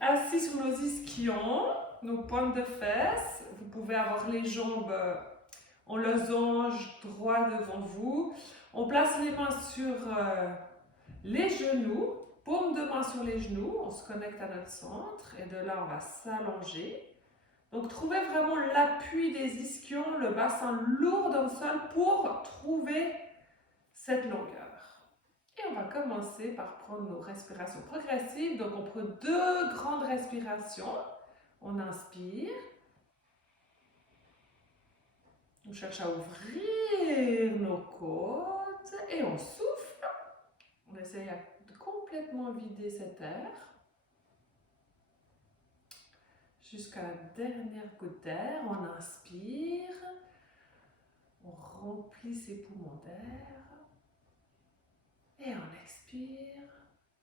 Assis sur nos ischions, nos pointes de fesses. Vous pouvez avoir les jambes en losange droit devant vous. On place les mains sur les genoux, paume de main sur les genoux. On se connecte à notre centre et de là, on va s'allonger. Donc, trouvez vraiment l'appui des ischions, le bassin lourd dans le sol pour trouver cette longueur. Et on va commencer par prendre nos respirations progressives. Donc, on prend 2 grandes respirations. On inspire. On cherche à ouvrir nos côtes et on souffle. On essaye de complètement vider cet air jusqu'à la dernière goutte d'air. On inspire. On remplit ses poumons d'air. Et on expire.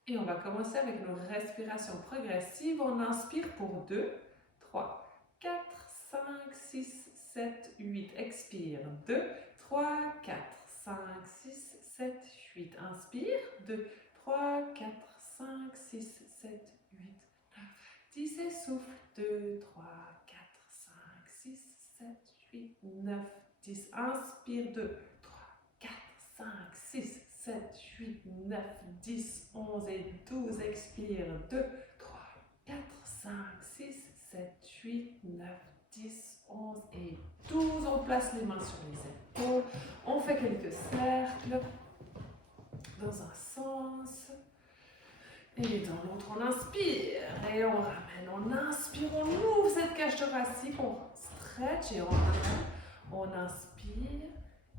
Et on va commencer avec nos respirations progressives. On inspire pour 2, 3, 4, 5, 6, 7, 8. Expire. 2, 3, 4, 5, 6, 7, 8. Inspire. 2, 3, 4, 5, 6, 7, 8, 9, 10. Et souffle. 2, 3, 4, 5, 6, 7, 8, 9, 10. Inspire. 2, 3, 4, 5, 6, 7, 8, 9, 10, 11 et 12. Expire. 2, 3, 4, 5, 6, 7, 8, 9, 10, 11 et 12. On place les mains sur les épaules. On fait quelques cercles dans un sens et dans l'autre. On inspire et on ramène. On inspire, on ouvre cette cage thoracique, on stretch et on ramène. On inspire.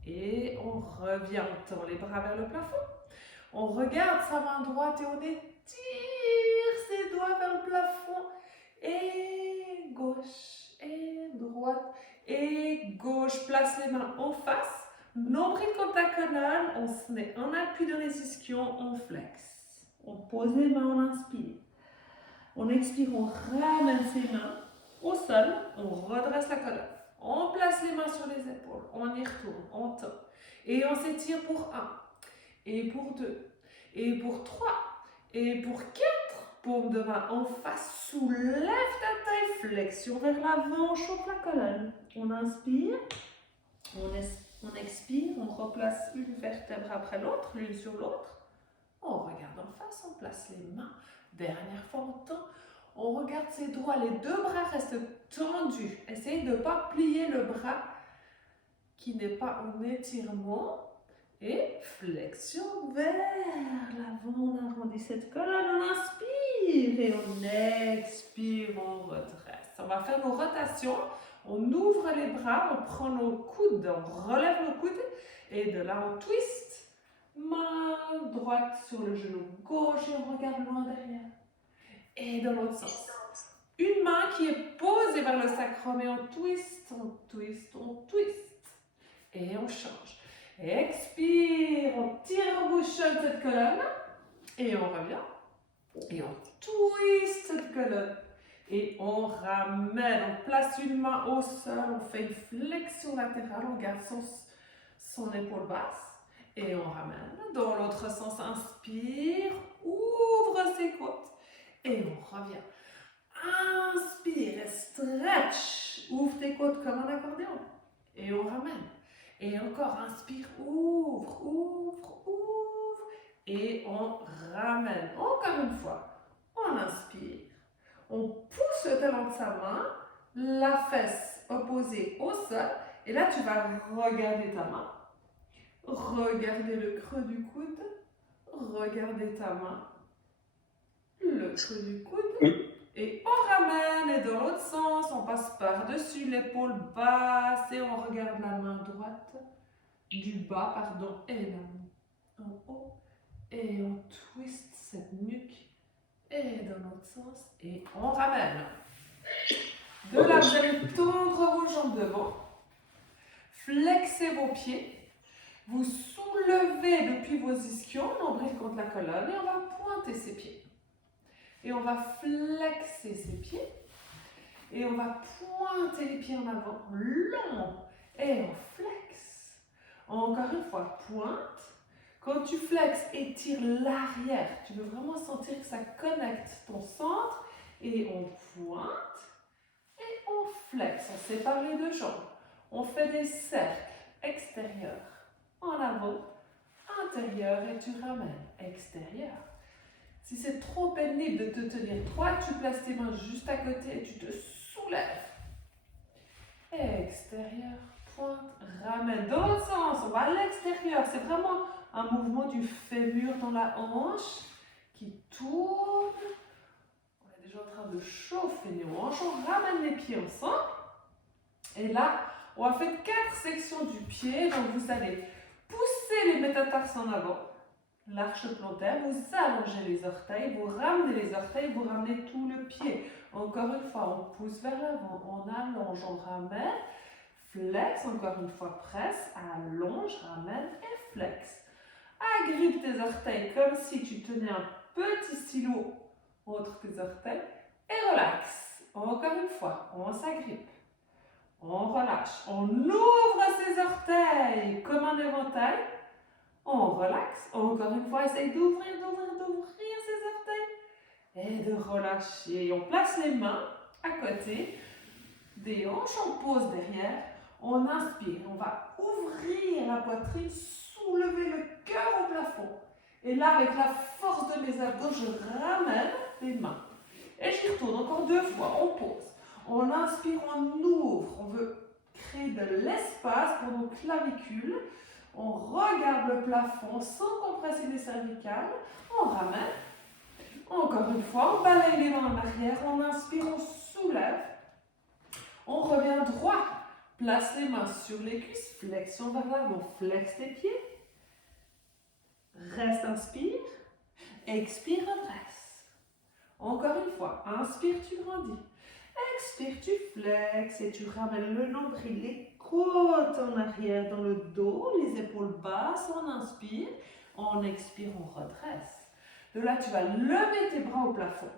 Et on revient, on tend les bras vers le plafond. On regarde sa main droite et on étire ses doigts vers le plafond. Et gauche, et droite, et gauche. Place les mains en face. Nombril contre la colonne. On se met en appui dans les ischions. On flexe. On pose les mains, on inspire. On expire, on ramène ses mains au sol. On redresse la colonne. On place les mains sur les épaules, on y retourne, on tend. Et on s'étire pour 1, et pour 2, et pour 3, et pour 4. Paume de main en face, soulève ta taille, flexion vers l'avant, chauffe la colonne. On inspire, on expire, on replace une vertèbre après l'autre, l'une sur l'autre. On regarde en face, on place les mains. Dernière fois, on tend. On regarde ses doigts, les 2 bras restent tendus. Essayez de ne pas plier le bras qui n'est pas en étirement. Et flexion vers l'avant, on arrondit cette colonne, on inspire et on expire, on redresse. On va faire nos rotations, on ouvre les bras, on prend nos coudes, on relève nos coudes et de là on twist. Main droite sur le genou gauche et on regarde loin derrière. Et dans l'autre sens. Une main qui est posée vers le sacrum et on twist, on twist, on twist. Et on change. Expire, on tire au bouchon cette colonne. Et on revient. Et on twist cette colonne. Et on ramène, on place une main au sol, on fait une flexion latérale, on garde son épaule basse. Et on ramène. Dans l'autre sens, inspire, ouvre ses côtes. Et on revient. Inspire, stretch. Ouvre tes côtes comme un accordéon. Et on ramène. Et encore, inspire, ouvre, ouvre, ouvre. Et on ramène. Encore une fois. On inspire. On pousse le talon de sa main. La fesse opposée au sol. Et là, tu vas regarder ta main. Regardez le creux du coude. Regardez ta main. Le creux du coude. Et on ramène. Et dans l'autre sens, on passe par-dessus l'épaule basse. Et on regarde la main droite. Du bas, pardon. Et la main en haut. Et on twist cette nuque. Et dans l'autre sens. Et on ramène. De là, vous allez tendre vos jambes devant. Flexez vos pieds. Vous soulevez depuis vos ischions, nombril contre la colonne. Et on va pointer ses pieds. Et on va flexer ses pieds. Et on va pointer les pieds en avant, long. Et on flexe. Encore une fois, pointe. Quand tu flexes, étire l'arrière. Tu veux vraiment sentir que ça connecte ton centre. Et on pointe et on flexe. On sépare les deux jambes. On fait des cercles extérieurs, en avant, intérieur et tu ramènes extérieur. Si c'est trop pénible de te tenir droit, tu places tes mains juste à côté et tu te soulèves. Extérieur, pointe, ramène. Dans l'autre sens, on va à l'extérieur. C'est vraiment un mouvement du fémur dans la hanche qui tourne. On est déjà en train de chauffer nos hanches. On ramène les pieds ensemble. Et là, on va faire 4 sections du pied. Donc, vous allez pousser les métatarses en avant. L'arche plantaire, vous allongez les orteils, vous ramenez les orteils, vous ramenez tout le pied. Encore une fois, on pousse vers l'avant, on allonge, on ramène, flex, encore une fois, presse, allonge, ramène et flex. Agrippe tes orteils comme si tu tenais un petit stylo entre tes orteils et relaxe. Encore une fois, on s'agrippe, on relâche, on ouvre ses orteils comme un éventail. On relaxe, encore une fois, essaye d'ouvrir ses orteils et de relâcher. On place les mains à côté des hanches, on pose derrière, on inspire, on va ouvrir la poitrine, soulever le cœur au plafond. Et là, avec la force de mes abdos, je ramène les mains. Et j'y retourne encore 2 fois, on pose. On inspire, on ouvre, on veut créer de l'espace pour nos clavicules. On regarde le plafond sans compresser les cervicales. On ramène. Encore une fois, on balaye les mains en arrière. On inspire, on soulève. On revient droit. Place les mains sur les cuisses. Flexion vers l'avant. Flex tes pieds. Reste, inspire. Expire, redresse. Encore une fois. Inspire, tu grandis. Expire, tu flexes et tu ramènes le nombril, les côtes en arrière dans le dos, les épaules basses, on inspire, on expire, on redresse. De là, tu vas lever tes bras au plafond.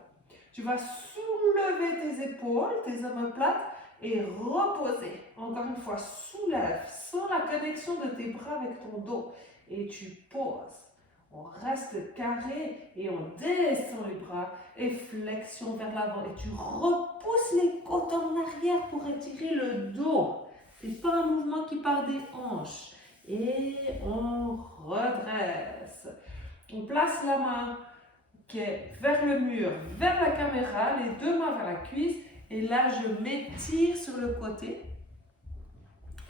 Tu vas soulever tes épaules, tes omoplates et reposer. Encore une fois, soulève, sens la connexion de tes bras avec ton dos et tu poses. On reste carré et on descend les bras et flexion vers l'avant. Et tu repousses les côtes en arrière pour étirer le dos. Ce n'est pas un mouvement qui part des hanches. Et on redresse. On place la main qui est vers le mur, vers la caméra, les 2 mains vers la cuisse. Et là, je m'étire sur le côté.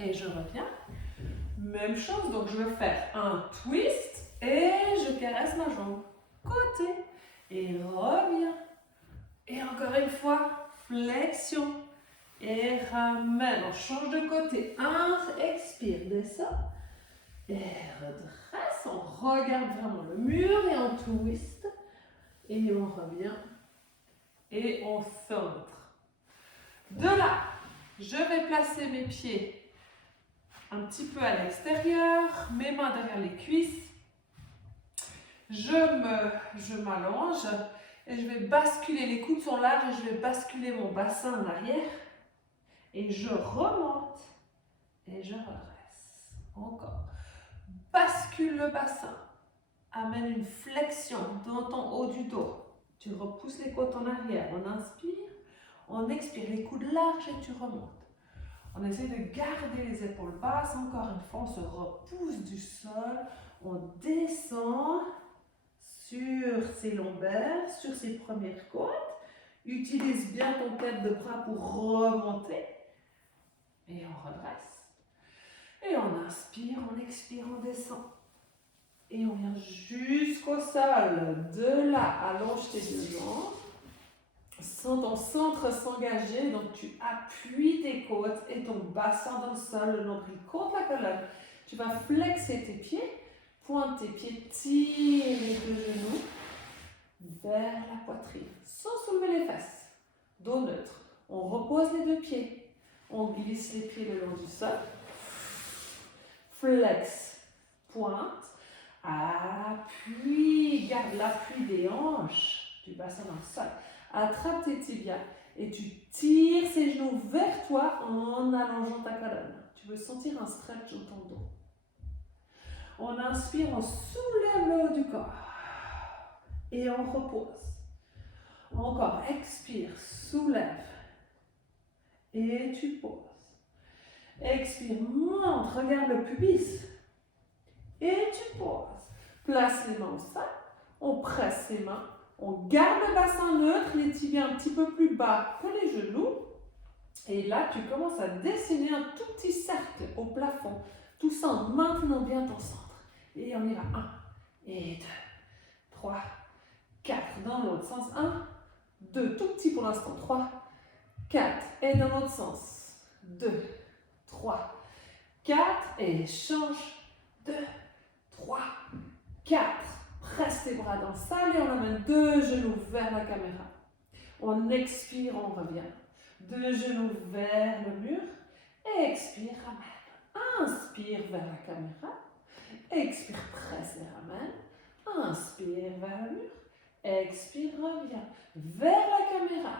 Et je reviens. Même chose, donc je vais faire un twist. Et je caresse ma jambe, côté, et reviens. Et encore une fois, flexion. Et ramène, on change de côté. Expire, descend. Et redresse, on regarde vraiment le mur et on twist. Et on revient. Et on centre. De là, je vais placer mes pieds un petit peu à l'extérieur, mes mains derrière les cuisses. Je m'allonge et je vais basculer, les coudes sont larges et je vais basculer mon bassin en arrière et je remonte et je redresse. Encore. Bascule le bassin, amène une flexion dans ton haut du dos. Tu repousses les côtes en arrière, on inspire, on expire, les coudes larges et tu remontes. On essaie de garder les épaules basses, encore une fois, on se repousse du sol, on descend sur ses lombaires, sur ses premières côtes. Utilise bien ton tête de bras pour remonter. Et on redresse. Et on inspire, on expire, on descend. Et on vient jusqu'au sol. De là, allonge tes 2 jambes. Sens ton centre s'engager. Donc tu appuies tes côtes et ton bassin dans le sol, le nombril contre la colonne. Tu vas flexer tes pieds. Pointe tes pieds, tire les 2 genoux vers la poitrine, sans soulever les fesses. Dos neutre. On repose les 2 pieds. On glisse les pieds le long du sol. Flex. Pointe. Appuie. Garde l'appui des hanches du bassin dans le sol. Attrape tes tibias et tu tires ces genoux vers toi en allongeant ta colonne. Tu veux sentir un stretch dans ton dos. On inspire, on soulève le haut du corps. Et on repose. Encore, expire, soulève. Et tu poses. Expire, monte, regarde le pubis. Et tu poses. Place les mains au sol. On presse les mains. On garde le bassin neutre, les tibias un petit peu plus bas que les genoux. Et là, tu commences à dessiner un tout petit cercle au plafond. Tout ça en maintenant bien ton centre. Et on y va. 1, et 2, 3, 4. Dans l'autre sens. 1, 2. Tout petit pour l'instant. 3, 4. Et dans l'autre sens. 2, 3, 4. Et change. 2, 3, 4. Presse tes bras dans le sol et on amène 2 genoux vers la caméra. On expire, on revient. 2 genoux vers le mur. Expire, ramène. Inspire vers la caméra. Expire, presse et ramène. Inspire vers le mur. Expire, reviens. Vers la caméra.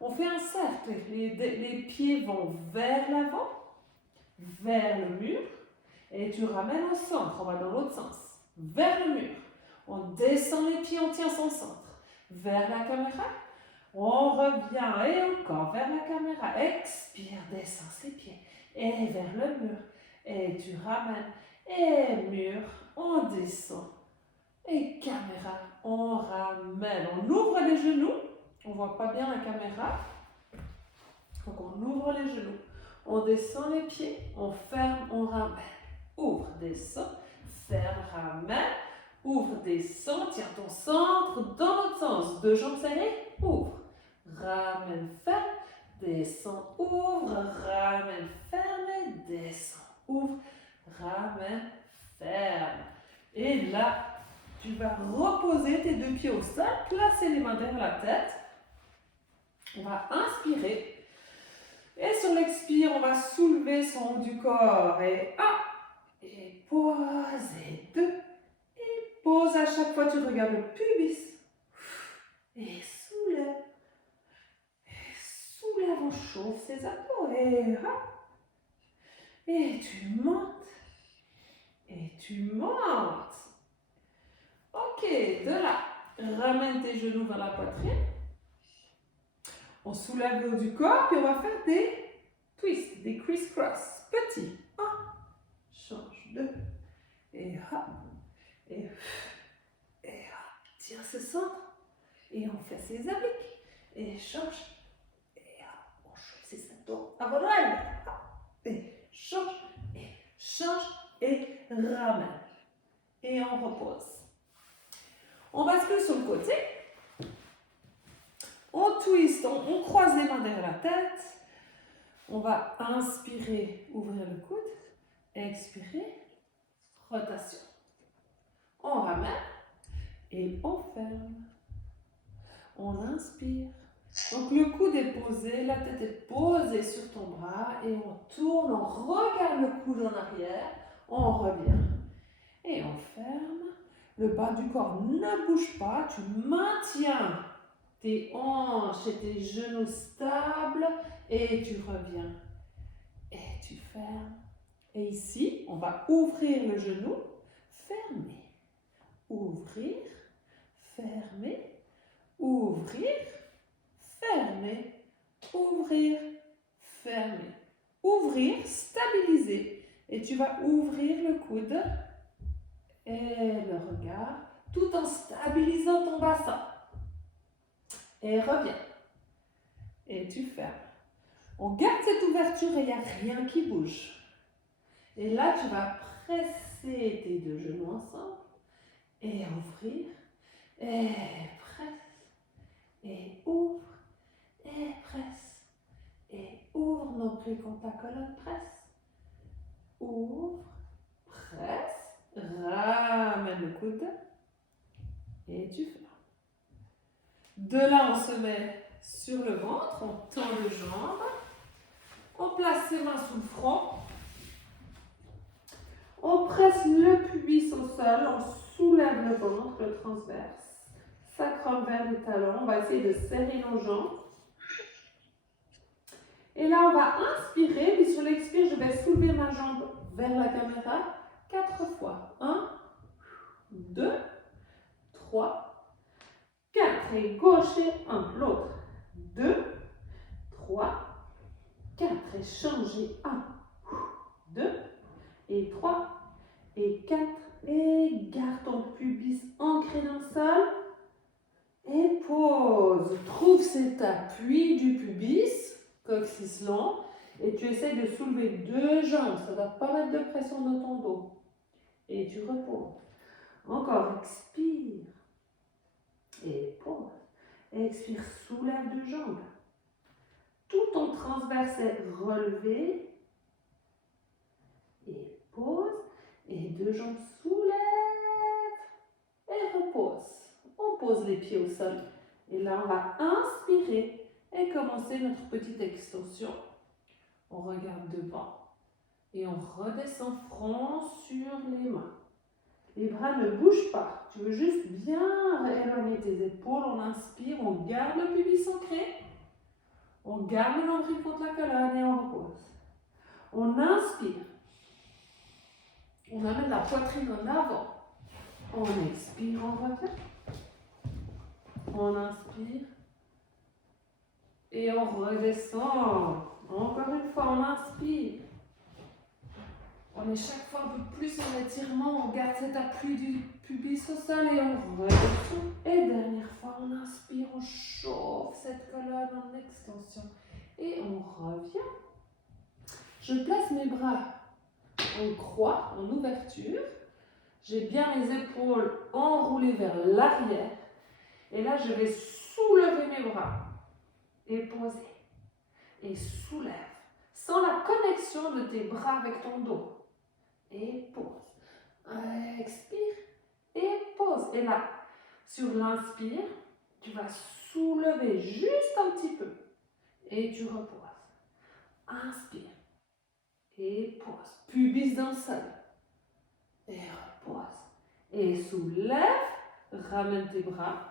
On fait un cercle. Les pieds vont vers l'avant, vers le mur. Et tu ramènes au centre. On va dans l'autre sens. Vers le mur. On descend les pieds, on tient son centre. Vers la caméra. On revient et encore vers la caméra. Expire, descends ses pieds. Et vers le mur. Et tu ramènes. Et mur, on descend. Et caméra, on ramène. On ouvre les genoux. On ne voit pas bien la caméra. Donc on ouvre les genoux. On descend les pieds. On ferme, on ramène. Ouvre, descend. Ferme, ramène. Ouvre, descend. Tiens ton centre dans l'autre sens. 2 jambes serrées. Ouvre. Ramène, ferme. Descend, ouvre. Ramène, ferme. Descend, ouvre. Ramène, ferme. Et là, tu vas reposer tes 2 pieds au sol, placer les mains derrière la tête. On va inspirer. Et sur l'expire, on va soulever son haut du corps. Et 1, et pose, et 2, et pose. À chaque fois, tu regardes le pubis. Et soulève. Et soulève, on chauffe ses abdos. Et hop. Et tu montes. Et tu montes. Ok, de là, ramène tes genoux vers la poitrine. On soulève le haut du corps, puis on va faire des twists, des criss-cross. Petits. 1, change. 2, et hop, et hop. Tiens ce centre, et on fait ses appliques. Et change, et hop, on chauffe ses abdos. Abdominal. Et change, et ramène. Et on repose. On bascule sur le côté. On twist, on croise les mains derrière la tête. On va inspirer, ouvrir le coude. Expirer, rotation. On ramène et on ferme. On inspire. Donc le coude est posé, la tête est posée sur ton bras et on tourne, on regarde le coude en arrière, on revient et on ferme. Le bas du corps ne bouge pas, tu maintiens tes hanches et tes genoux stables et tu reviens et tu fermes. Et ici, on va ouvrir le genou, fermer, ouvrir, fermer, ouvrir, fermer, ouvrir, fermer, ouvrir, stabiliser. Et tu vas ouvrir le coude et le regard tout en stabilisant ton bassin. Et reviens. Et tu fermes. On garde cette ouverture et il n'y a rien qui bouge. Et là, tu vas presser tes 2 genoux ensemble et ouvrir. Et presse. Et ouvre. Et presse. Et ouvre, nombril contre ta colonne, presse. Ouvre, presse, ramène le coude et tu fermes. De là, on se met sur le ventre, on tend les jambes, on place ses mains sous le front, on presse le pubis au sol, on soulève le ventre, le transverse, sacrum vers les talons, on va essayer de serrer nos jambes. Et là, on va inspirer, puis sur l'expire, je vais soulever ma jambe vers la caméra, 4 fois. 1, 2, 3, 4. Et gauche et 1. L'autre. 2, 3, 4. Et changez. 1, 2, et 3, et 4. Et garde ton pubis ancré dans le sol. Et pose. Trouve cet appui du pubis, coccyx long. Et tu essaies de soulever 2 jambes. Ça ne doit pas mettre de pression dans ton dos. Et tu reposes. Encore, expire. Et pose. Expire, soulève 2 jambes. Tout ton transverse est relevé. Et pose. Et 2 jambes soulève. Et repose. On pose les pieds au sol. Et là, on va inspirer et commencer notre petite extension. On regarde devant. Et on redescend front sur les mains. Les bras ne bougent pas. Tu veux juste bien éloigner tes épaules. On inspire, on garde le pubis ancré. On garde le nombril contre la colonne et on repose. On inspire. On amène la poitrine en avant. On expire, on revient. On inspire. Et on redescend. Encore une fois, on inspire. On est chaque fois un peu plus en étirement. On garde cet appui du pubis au sol et on redescend. Et dernière fois, on inspire, on chauffe cette colonne en extension. Et on revient. Je place mes bras en croix, en ouverture. J'ai bien les épaules enroulées vers l'arrière. Et là, je vais soulever mes bras et poser. Et soulève. Sans la connexion de tes bras avec ton dos. Et pose. Expire. Et pose. Et là, sur l'inspire, tu vas soulever juste un petit peu. Et tu reposes. Inspire. Et pose. Pubis dans le sol. Et repose. Et soulève. Ramène tes bras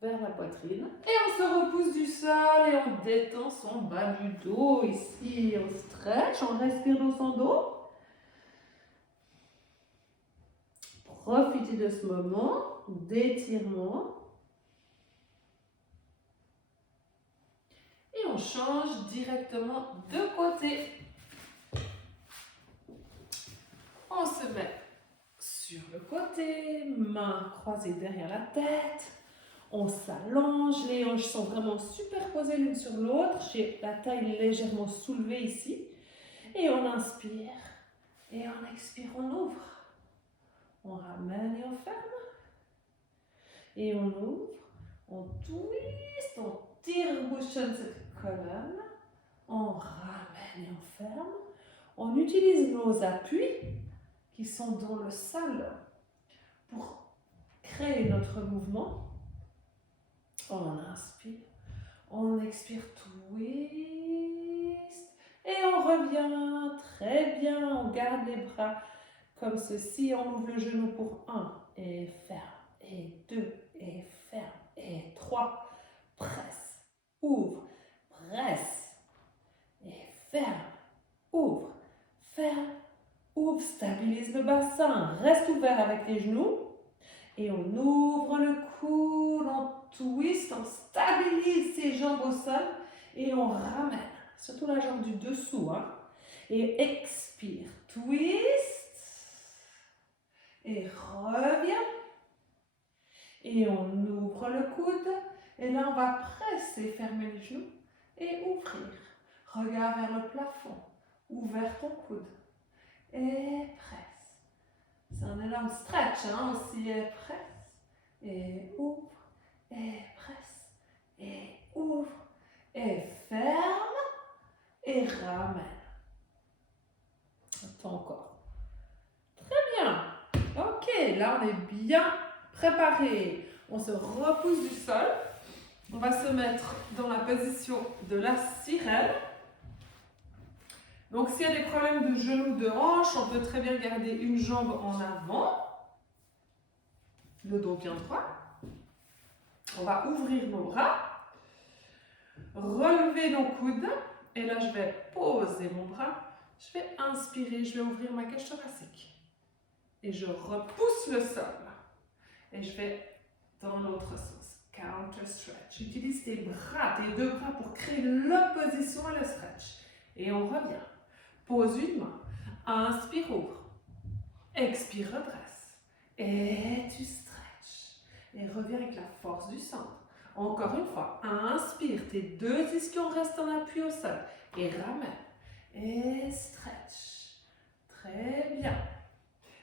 vers la poitrine. Et on se repousse du sol et on détend son bas du dos. Ici, on stretch, on respire dans son dos. Profitez de ce moment d'étirement. Et on change directement de côté. On se met sur le côté, mains croisées derrière la tête. On s'allonge, les hanches sont vraiment superposées l'une sur l'autre. J'ai la taille légèrement soulevée ici. Et on inspire. Et on expire, on ouvre. On ramène et on ferme. Et on ouvre. On twist, on tire, bouchonne cette colonne. On ramène et on ferme. On utilise nos appuis qui sont dans le sol pour créer notre mouvement. On inspire, on expire, twist, et on revient, très bien, on garde les bras comme ceci, on ouvre le genou pour 1, et ferme, et 2, et ferme, et 3, presse, ouvre, presse, et ferme, ouvre, stabilise le bassin, reste ouvert avec les genoux, et on ouvre le coude, on twist, on stabilise ses jambes au sol et on ramène, surtout la jambe du dessous. Et expire, twist et reviens. Et on ouvre le coude et là on va presser, fermer les genoux et ouvrir. Regarde vers le plafond, ouvert ton coude et presse. C'est un énorme stretch aussi, et presse, et ouvre, et presse, et ouvre, et ferme, et ramène. Attends encore. Très bien. Ok, là on est bien préparé. On se repousse du sol. On va se mettre dans la position de la sirène. Donc, s'il y a des problèmes de genoux, de hanches, on peut très bien garder une jambe en avant. Le dos bien droit. On va ouvrir nos bras. Relever nos coudes. Et là, je vais poser mon bras Je vais inspirer, je vais ouvrir ma cage thoracique. Et je repousse le sol. Et je vais dans l'autre sens. Counter stretch. Utilise tes bras, tes deux bras pour créer l'opposition et le stretch. Et on revient. Pose une main. Inspire, ouvre. Expire, redresse. Et tu stretches. Et reviens avec la force du centre. Encore une fois. Inspire. Tes deux ischions restent en appui au sol. Et ramène. Et stretch. Très bien.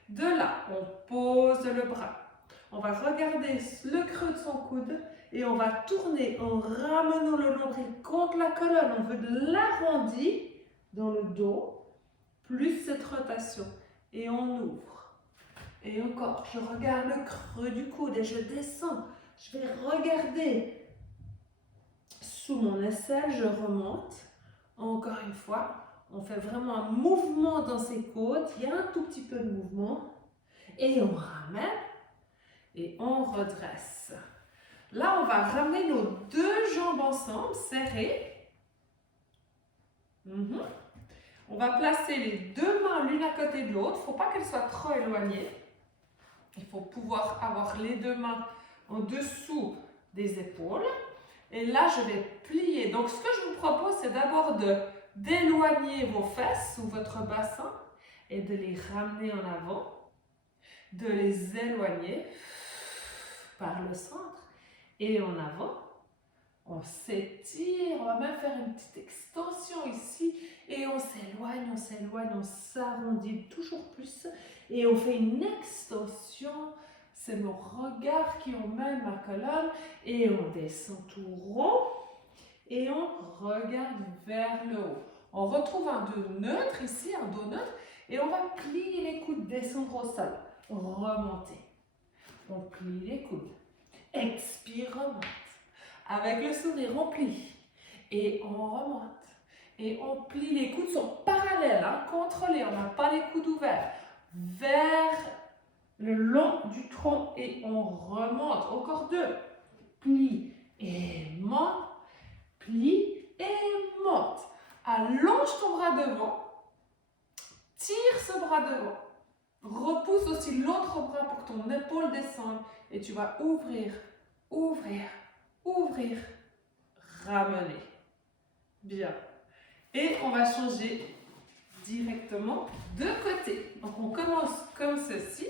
De là, on pose le bras. On va regarder le creux de son coude et on va tourner en ramenant le nombril contre la colonne. On veut de l'arrondi dans le dos, plus cette rotation. Et on ouvre. Et encore, je regarde le creux du coude et je descends. Je vais regarder sous mon aisselle, je remonte. Encore une fois. On fait vraiment un mouvement dans ses côtes. Il y a un tout petit peu de mouvement. Et on ramène. Et on redresse. Là, on va ramener nos deux jambes ensemble, serrées. On va placer les deux mains l'une à côté de l'autre. Il ne faut pas qu'elles soient trop éloignées. Il faut pouvoir avoir les deux mains en dessous des épaules. Et là, je vais plier. Donc, ce que je vous propose, c'est d'abord d'éloigner vos fesses ou votre bassin et de les ramener en avant, de les éloigner par le centre et en avant. On s'étire, on va même faire une petite extension ici et on s'éloigne, on s'arrondit toujours plus et on fait une extension. C'est mon regard qui emmène ma colonne et on descend tout rond. Et on regarde vers le haut. On retrouve un dos neutre ici, un dos neutre. Et on va plier les coudes, descendre au sol. Remonter. On plie les coudes. Expire, remonte. Avec le sourire, on plie. Et on remonte. Et on plie. Les coudes sont parallèles, contrôlés. On n'a pas les coudes ouverts. Vers le long du tronc. Et on remonte. Encore deux. Plie et monte. Plie et monte. Allonge ton bras devant. Tire ce bras devant. Repousse aussi l'autre bras pour que ton épaule descende. Et tu vas ouvrir, ouvrir, ouvrir, ramener. Bien. Et on va changer directement de côté. Donc on commence comme ceci.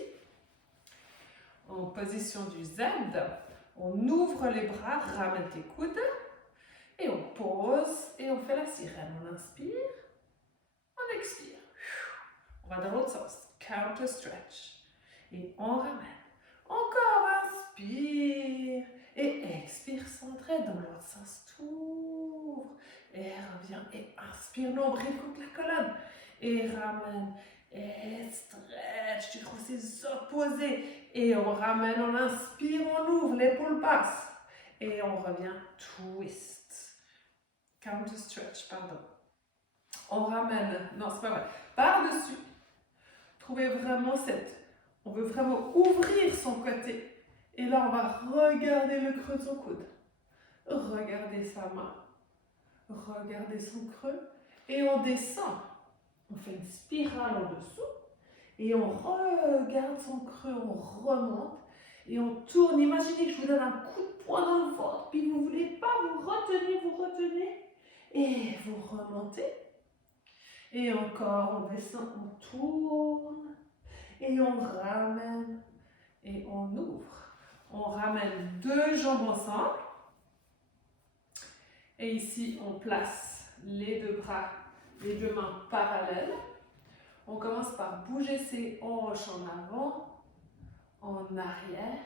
En position du Z. On ouvre les bras, ramène tes coudes. Et on pose et on fait la sirène. On inspire, on expire. On va dans l'autre sens. Counter stretch. Et on ramène. Encore inspire. Et expire centré dans l'autre sens. T'ouvre. Et reviens. Et inspire, nombril contre la colonne. Et ramène. Et stretch. Tu trouves ces opposés. Et on ramène, on inspire, on ouvre. L'épaule passe. Et on revient. Twist. Counter stretch, pardon. On ramène, non c'est pas vrai, par-dessus. Trouvez vraiment on veut vraiment ouvrir son côté. Et là on va regarder le creux de son coude. Regardez sa main. Regardez son creux. Et on descend. On fait une spirale en dessous. Et on regarde son creux, on remonte. Et on tourne. Imaginez que je vous donne un coup de poing dans le ventre. Puis vous ne voulez pas, vous retenez. Et vous remontez. Et encore, on descend, on tourne. Et on ramène. Et on ouvre. On ramène deux jambes ensemble. Et ici, on place les deux bras, les deux mains parallèles. On commence par bouger ses hanches en avant, en arrière,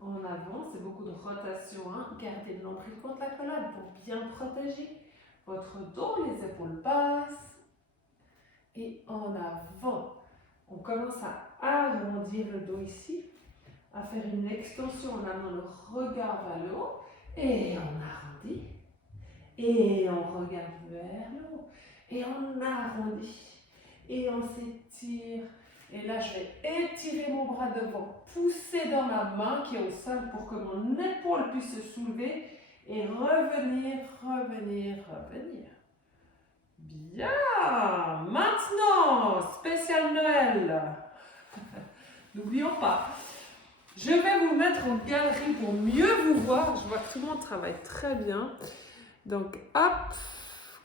en avant. C'est beaucoup de rotation. Gardez le nombril contre la colonne pour bien protéger votre dos, les épaules basses. Et en avant. On commence à arrondir le dos ici, à faire une extension en amenant le regard vers le haut. Et on arrondit. Et on regarde vers le haut. Et on arrondit. Et on s'étire. Et là, je vais étirer mon bras devant, pousser dans ma main qui est au sol pour que mon épaule puisse se soulever et revenir. Bien. Maintenant, spécial Noël. N'oublions pas. Je vais vous mettre en galerie pour mieux vous voir. Je vois que tout le monde travaille très bien. Donc, hop,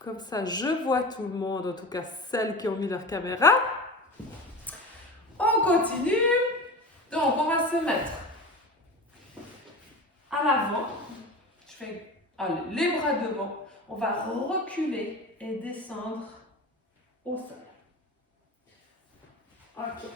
comme ça, je vois tout le monde, en tout cas celles qui ont mis leur caméra. On continue. Donc, on va se mettre à l'avant. Je fais les bras devant. On va reculer et descendre au sol. Ok.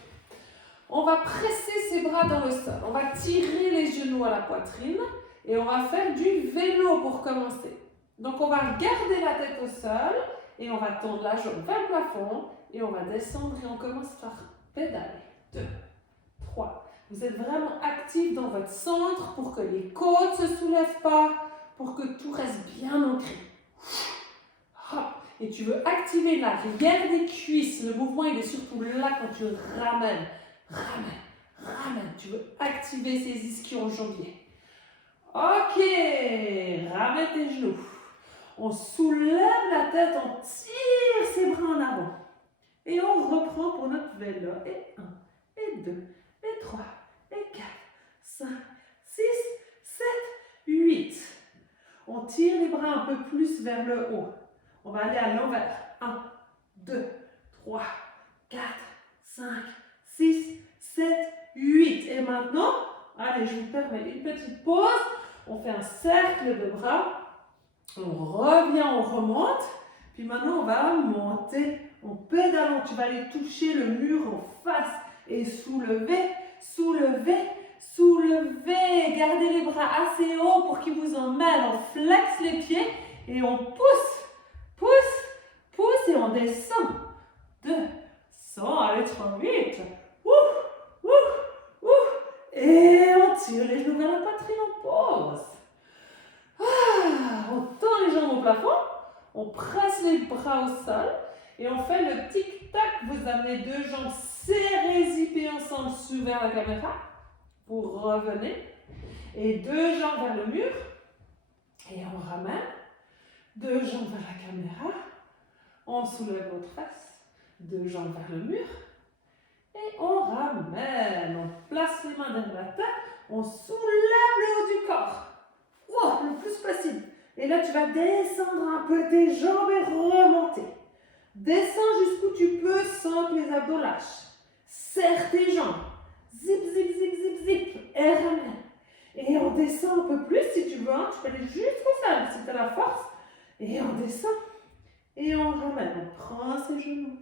On va presser ses bras dans le sol. On va tirer les genoux à la poitrine et on va faire du vélo pour commencer. Donc, on va garder la tête au sol et on va tendre la jambe vers le plafond et on va descendre et on commence par pédaler. 2, 3. Vous êtes vraiment actif dans votre centre pour que les côtes ne se soulèvent pas, pour que tout reste bien ancré. Et tu veux activer l'arrière des cuisses. Le mouvement, il est surtout là quand tu ramènes. Tu veux activer ces ischio-jambiers. Ok, ramène tes genoux. On soulève la tête, on tire ses bras en avant. Et on reprend pour notre vélo. Et 1, et 2, et 3, et 4, 5, 6, 7, 8. On tire les bras un peu plus vers le haut. On va aller à l'envers. 1, 2, 3, 4, 5, 6, 7, 8. Et maintenant, allez, je vous permets une petite pause. On fait un cercle de bras. On revient, on remonte. Puis maintenant, on va monter en pédalant. Tu vas aller toucher le mur en face et soulever, soulever, soulever. Gardez les bras assez hauts pour qu'ils vous emmènent. On flexe les pieds et on pousse, pousse, pousse et on descend. 2, 100, allez, 3, 8. Ouf, ouf, ouf. Et on tire les genoux vers la poitrine, on pose. On tend les jambes au plafond, on presse les bras au sol et on fait le tic-tac. Vous amenez deux jambes serrées, zippées ensemble vers la caméra. Vous revenez et deux jambes vers le mur et on ramène. Deux jambes vers la caméra, on soulève votre face, deux jambes vers le mur et on ramène. On place les mains derrière la tête, on soulève le haut du corps. Wow, le plus possible. Et là, tu vas descendre un peu tes jambes et remonter. Descends jusqu'où tu peux sans que les abdos lâchent. Serre tes jambes. Zip, zip, zip, zip, zip. Et ramène. Et on descend un peu plus si tu veux. Hein. Tu peux aller jusqu'au sol si tu as la force. Et on descend. Et on ramène. On prend ses genoux.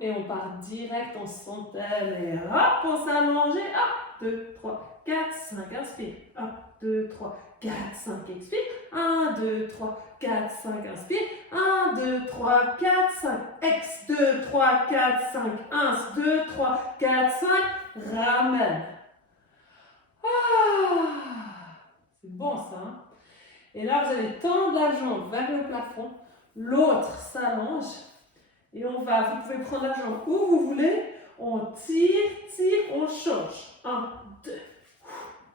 Et on part direct en centaine. Et hop, on s'allonge. Hop, 2, 3, 4, 5. Inspire. 1, 2, 3, 4, 5. Expire. 1, 2, 3, 4, 5. Inspire. 1, 2, 3, 4, 5. Ex. 2, 3, 4, 5. 1, 2, 3, 4, 5. Ramène. C'est bon ça. Hein? Et là, vous allez tendre la jambe vers le plafond. L'autre s'allonge. Et vous pouvez prendre la jambe où vous voulez. On tire, on change. 1, 2.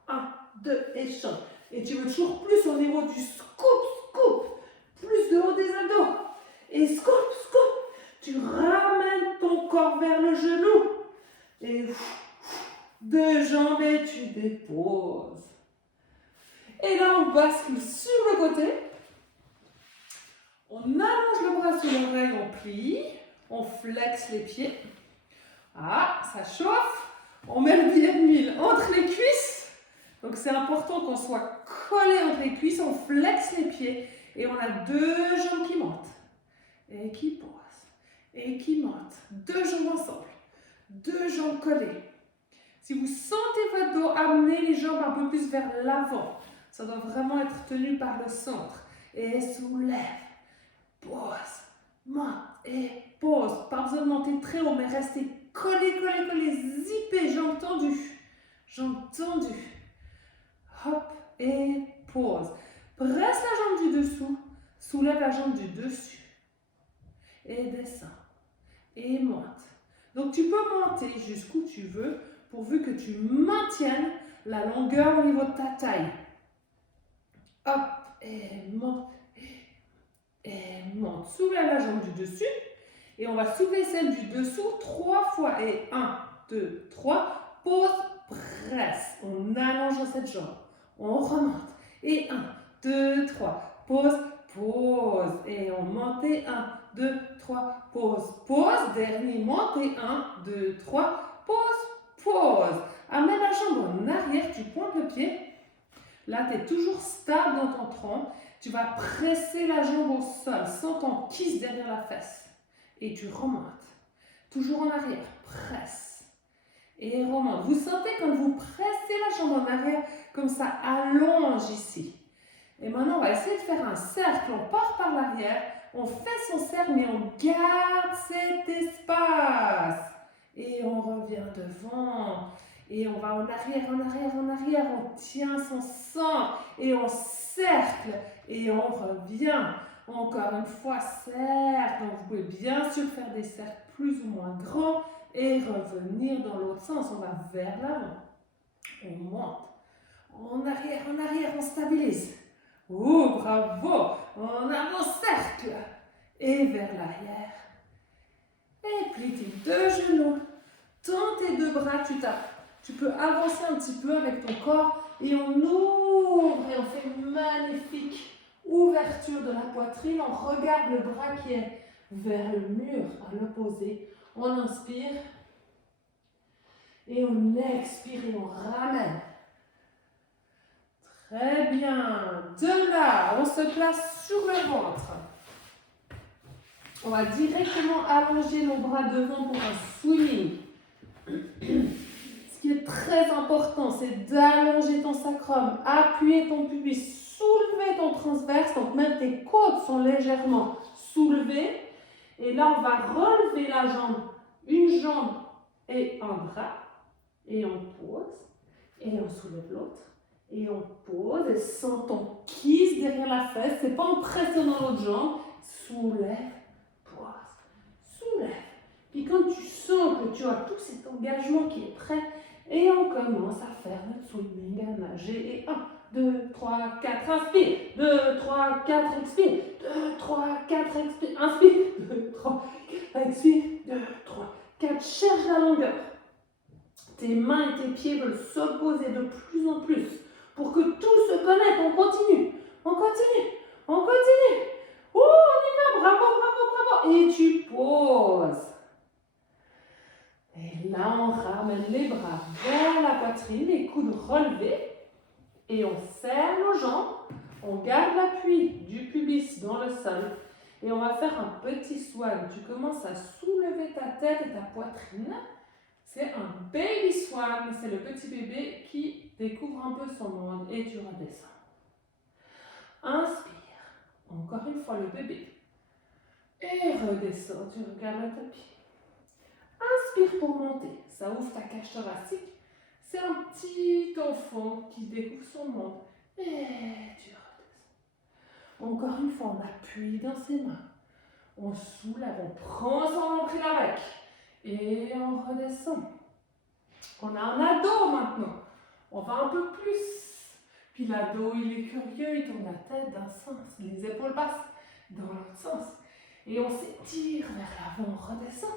1, 2 et change. Et tu veux toujours plus au niveau du scoop. Plus de haut des abdos. Et scoop. Tu ramènes ton corps vers le genou. Et deux jambes et tu déposes. Et là, on bascule sur le côté. On allonge le bras sous l'oreille, on plie. On flexe les pieds. Ça chauffe. On met le billet de 1000 entre les cuisses. Donc, c'est important qu'on soit collé entre les cuisses. On flexe les pieds. Et on a deux jambes qui montent. Et qui posent. Et qui montent. Deux jambes ensemble. Deux jambes collées. Si vous sentez votre dos, amenez les jambes un peu plus vers l'avant. Ça doit vraiment être tenu par le centre. Et soulève. Pose. Monte. Et pose. Pas besoin de monter très haut, mais restez collé. Zippez. Jambes tendues. Jambes tendues. Hop. Et pose. Presse la jambe du dessous. Soulève la jambe du dessus. Et descends. Et monte. Donc, tu peux monter jusqu'où tu veux, pourvu que tu maintiennes la longueur au niveau de ta taille. Hop, et monte. Et monte. Soulève la jambe du dessus. Et on va soulever celle du dessous 3 fois. Et 1, 2, 3. Pause, presse. On allonge dans cette jambe. On remonte. Et 1, 2, 3. Pause, pause. Et on monte. Et 1, 2, 3. Pause, pause. Dernier monte. Et 1, 2, 3. Pause, pause. Amène la jambe en arrière. Tu pointes le pied. Là, tu es toujours stable dans ton tronc. Tu vas presser la jambe au sol. Sens ton kiss derrière la fesse. Et tu remontes. Toujours en arrière. Presse. Et remonte. Vous sentez quand vous pressez la jambe en arrière, comme ça allonge ici. Et maintenant, on va essayer de faire un cercle. On part par l'arrière. On fait son cercle, mais on garde cet espace. Et on revient devant. Et on va en arrière, en arrière, en arrière. On tient son centre. Et on cercle. Et on revient. Encore une fois, cercle. Donc, vous pouvez bien sûr faire des cercles plus ou moins grands. Et revenir dans l'autre sens. On va vers l'avant. On monte. En arrière, on stabilise. Oh, bravo! On avance cercle. Et vers l'arrière. Et plie tes deux genoux. Tends tes deux bras, tu tapes. Tu peux avancer un petit peu avec ton corps. Et on ouvre et on fait une magnifique ouverture de la poitrine. On regarde le bras qui est vers le mur, à l'opposé. On inspire. Et on expire et on ramène. Très bien. De là, on se place sur le ventre. On va directement allonger nos bras devant pour un swimming. Ce qui est très important, c'est d'allonger ton sacrum, appuyer ton pubis, soulever ton transverse. Donc même tes côtes sont légèrement soulevées. Et là, on va relever la jambe, une jambe et un bras. Et on pose. Et on soulève l'autre. Et on pose et sens ton kiss derrière la fesse. C'est pas en pressant dans l'autre jambe. Soulève, pose, soulève. Puis quand tu sens que tu as tout cet engagement qui est prêt, et on commence à faire notre swimming, à nager. Et 1, 2, 3, 4, inspire. 2, 3, 4, expire. 2, 3, 4, expire. Inspire. 2, 3, 4, expire. 2, 3, 4. Cherche la longueur. Tes mains et tes pieds veulent s'opposer de plus en plus. Pour que tout se connecte, on continue, on continue, on continue. Oh, on y va, bravo, bravo, bravo. Et tu poses. Et là, on ramène les bras vers la poitrine, les coudes relevés. Et on serre nos jambes. On garde l'appui du pubis dans le sol. Et on va faire un petit swan. Tu commences à soulever ta tête et ta poitrine. C'est un baby swan, c'est le petit bébé qui découvre un peu son monde et tu redescends. Inspire, encore une fois le bébé. Et redescends, tu regardes le tapis. Inspire pour monter, ça ouvre ta cage thoracique. C'est un petit enfant qui découvre son monde. Et tu redescends. Encore une fois, on appuie dans ses mains. On soulève, on prend son nombril avec. Et on redescend. On a un ado maintenant. On va un peu plus. Puis l'ado, il est curieux, il tourne la tête d'un sens. Les épaules passent dans l'autre sens. Et on s'étire vers l'avant, on redescend.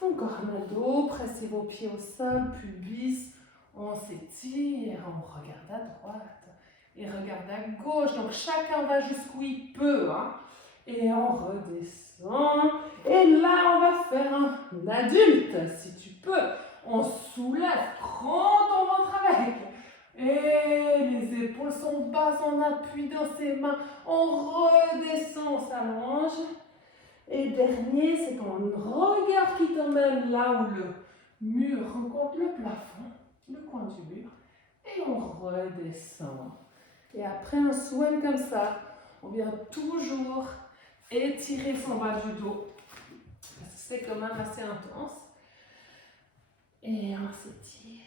Encore un ado, pressez vos pieds au sol, pubis. On s'étire, on regarde à droite et regarde à gauche. Donc chacun va jusqu'où il peut. Hein. Et on redescend. Et là, on va faire un adulte, si tu peux. On soulève, prends ton ventre avec. Et les épaules sont basses, on appuie dans ses mains. On redescend, on s'allonge. Et dernier, c'est ton regard qui t'emmène là où le mur rencontre le plafond, le coin du mur. Et on redescend. Et après un swan comme ça, on vient toujours étirer son bas du dos. Parce que c'est quand même assez intense. Et on s'étire.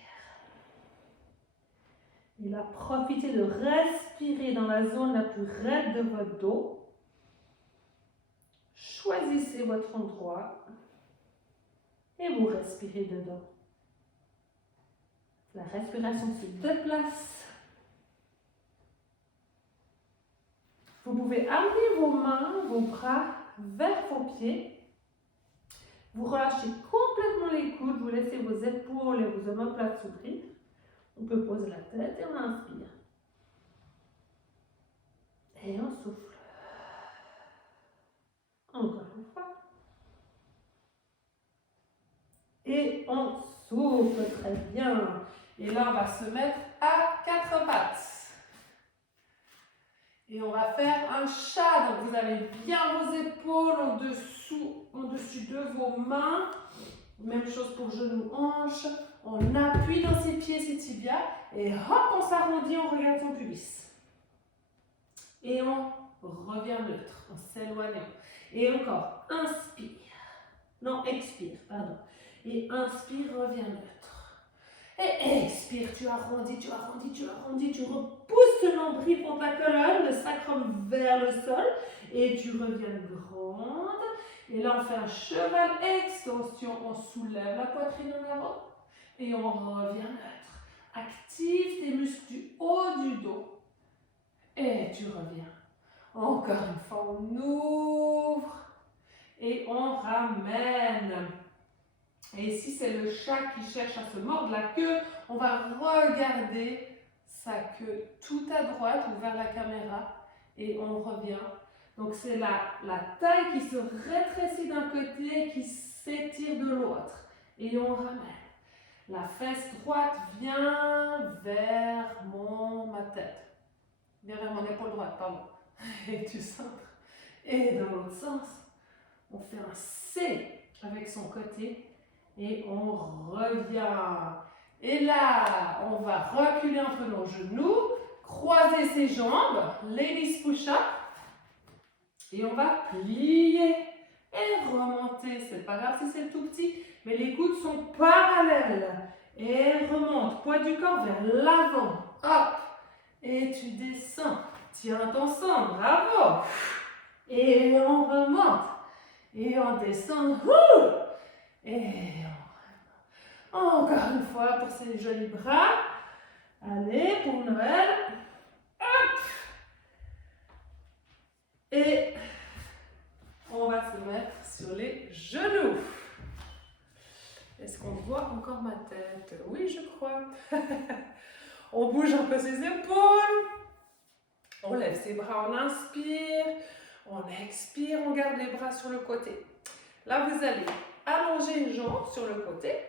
Et là, profitez de respirer dans la zone la plus raide de votre dos. Choisissez votre endroit et vous respirez dedans. La respiration se déplace. Vous pouvez pouvez amener vos mains, vos bras vers vos pieds. Vous relâchez complètement les coudes, vous laissez vos épaules et vos omoplates s'ouvrir. On peut poser la tête et on inspire. Et on souffle. Encore une fois. Et on souffle, très bien. Et là, on va se mettre à quatre pattes. Et on va faire un chat. Donc, vous avez bien vos épaules au-dessus de vos mains. Même chose pour genoux, hanches. On appuie dans ses pieds, ses tibias. Et hop, on s'arrondit, on regarde son pubis. Et on revient neutre. On s'éloigne. Et encore, inspire. Non, expire, pardon. Et inspire, reviens neutre. Et expire, tu arrondis, tu arrondis, tu arrondis, tu repousses le nombril contre la colonne, le sacrum vers le sol, et tu reviens grande. Et là, on fait un cheval extension, on soulève la poitrine en avant, et on revient neutre. Active tes muscles du haut du dos, et tu reviens. Encore une fois, on ouvre, et on ramène. Et ici, c'est le chat qui cherche à se mordre la queue. On va regarder sa queue tout à droite ou vers la caméra et on revient. Donc, c'est la taille qui se rétrécit d'un côté et qui s'étire de l'autre. Et on ramène. La fesse droite vient vers ma tête. Vient vers mon épaule droite, pardon. Et tu centres. Et dans l'autre sens, on fait un C avec son côté. Et on revient. Et là, on va reculer entre nos genoux, croiser ses jambes, ladies push-up. Et on va plier et remonter. C'est pas grave si c'est tout petit, mais les coudes sont parallèles. Et remonte, poids du corps vers l'avant. Hop. Et tu descends. Tiens ton centre, bravo. Et on remonte. Et on descend. Et encore une fois pour ces jolis bras. Allez, pour Noël. Hop. Et on va se mettre sur les genoux. Est-ce qu'on voit encore ma tête? Oui, je crois. On bouge un peu ses épaules. On lève ses bras, on inspire. On expire, on garde les bras sur le côté. Là, vous allez allonger une jambe sur le côté,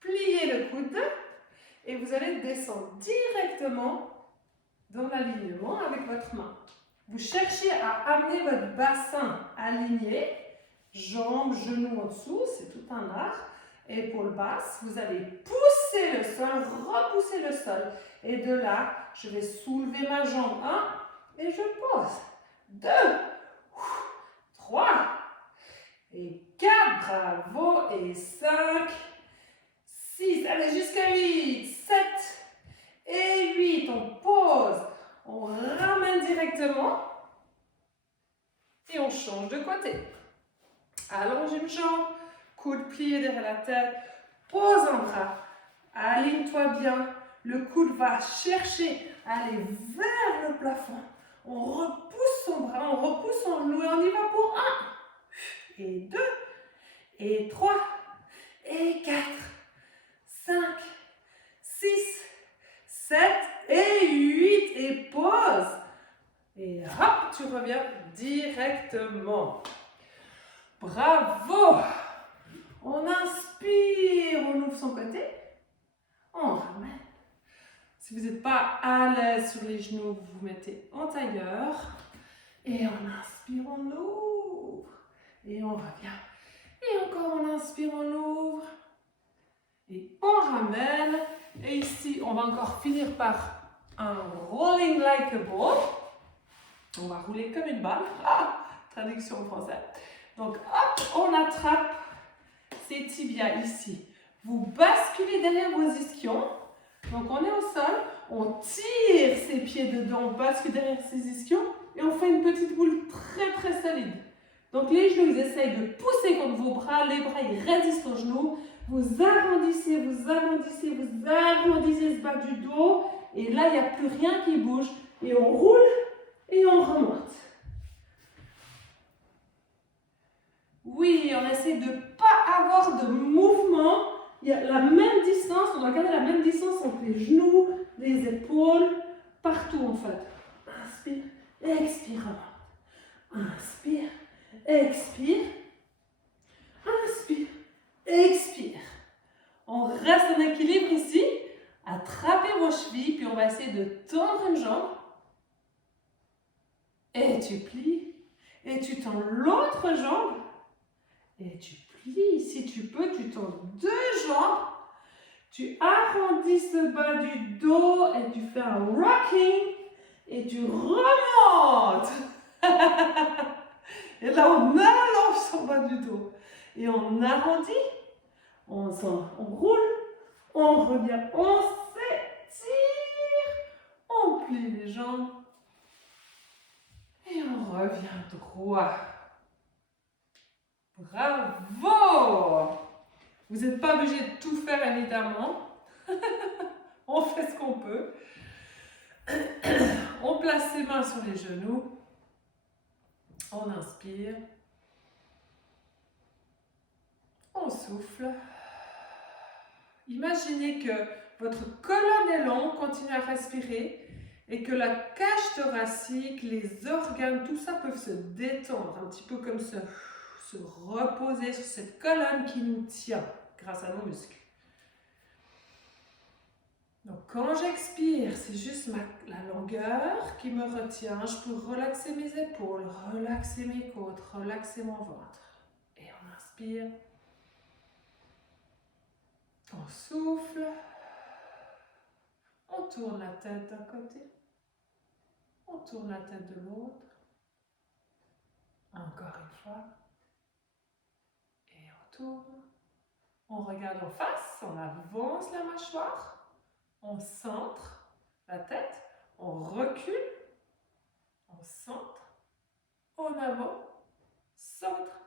plier le coude et vous allez descendre directement dans l'alignement avec votre main. Vous cherchez à amener votre bassin aligné, jambes, genoux en dessous, c'est tout un art. Épaules basses, vous allez pousser le sol, repousser le sol. Et de là, je vais soulever ma jambe 1 et je pose. 2, 3 et 4, bravo, et 5, 6, allez jusqu'à 8, 7 et 8, on pose, on ramène directement et on change de côté. Allonge une jambe, coude plié derrière la tête, pose un bras, aligne-toi bien, le coude va chercher à aller vers le plafond, on repousse son bras, on repousse son genou et on y va pour 1, et 2, et 3, et 4, 5, 6, 7 et 8 et pause. Et hop, tu reviens directement. Bravo. On inspire, on ouvre son côté. On ramène. Si vous n'êtes pas à l'aise sur les genoux, vous vous mettez en tailleur. Et on inspire, on ouvre. Et on revient. Et encore on inspire, on ouvre. Et on ramène. Et ici, on va encore finir par un rolling like a ball. On va rouler comme une balle. Ah, traduction en français. Donc, hop, on attrape ces tibias ici. Vous basculez derrière vos ischions. Donc, on est au sol. On tire ses pieds dedans. On bascule derrière ses ischions. Et on fait une petite boule très, très solide. Donc, les genoux, ils essayent de pousser contre vos bras. Les bras, ils résistent aux genoux. Vous arrondissez, vous arrondissez, vous arrondissez ce bas du dos. Et là, il n'y a plus rien qui bouge. Et on roule et on remonte. Oui, on essaie de ne pas avoir de mouvement. Il y a la même distance, on doit garder la même distance entre les genoux, les épaules, partout en fait. Inspire, expire. Inspire, expire. Inspire, expire. On reste en équilibre ici. Attrapez vos chevilles, puis on va essayer de tendre une jambe. Et tu plies. Et tu tends l'autre jambe. Et tu plies. Si tu peux, tu tends deux jambes. Tu arrondis le bas du dos et tu fais un rocking. Et tu remontes. Et là, on allonge son bas du dos. Et on arrondit. On roule. On revient. On s'étire. On plie les jambes. Et on revient droit. Bravo! Vous n'êtes pas obligé de tout faire évidemment. On fait ce qu'on peut. On place ses mains sur les genoux. On inspire. On souffle. Imaginez que votre colonne est longue, continuez à respirer. Et que la cage thoracique, les organes, tout ça peuvent se détendre, un petit peu comme se reposer sur cette colonne qui nous tient grâce à nos muscles. Donc quand j'expire, c'est juste la longueur qui me retient. Je peux relaxer mes épaules, relaxer mes côtes, relaxer mon ventre. Et on inspire. On souffle. On tourne la tête d'un côté. On tourne la tête de l'autre. Encore une fois. Et on tourne. On regarde en face. On avance la mâchoire. On centre la tête. On recule. On centre. En avant. Centre.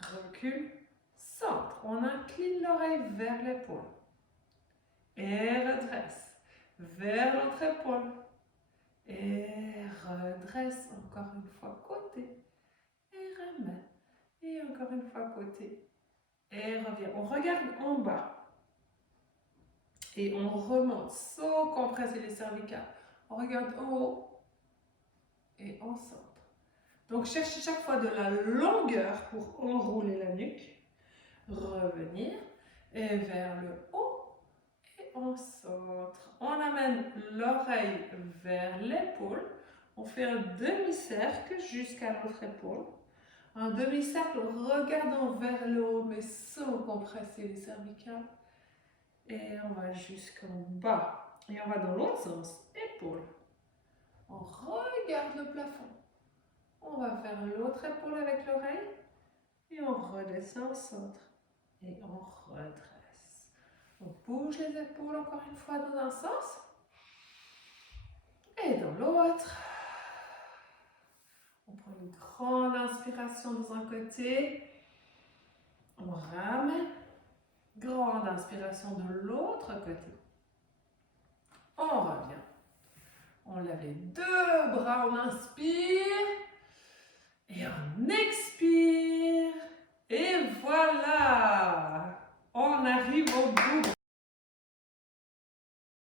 Recule. Centre. On incline l'oreille vers l'épaule. Et redresse. Vers l'autre épaule. Et redresse encore une fois côté. Et remet. Et encore une fois côté. Et revient. On regarde en bas. Et on remonte sans compresser les cervicales. On regarde en haut. Et on centre. Donc cherchez chaque fois de la longueur pour enrouler la nuque. Revenir. Et vers le haut. Et on centre. On amène l'oreille vers l'épaule. On fait un demi-cercle jusqu'à l'autre épaule. Un demi-cercle regardant vers le haut, mais sans compresser les cervicales. Et on va jusqu'en bas. Et on va dans l'autre sens. Épaule. On regarde le plafond. On va vers l'autre épaule avec l'oreille. Et on redescend au centre. Et on redresse. On bouge les épaules encore une fois dans un sens. Et dans l'autre. On prend une grande inspiration dans un côté. On ramène. Grande inspiration de l'autre côté. On revient. On lève les deux bras, on inspire.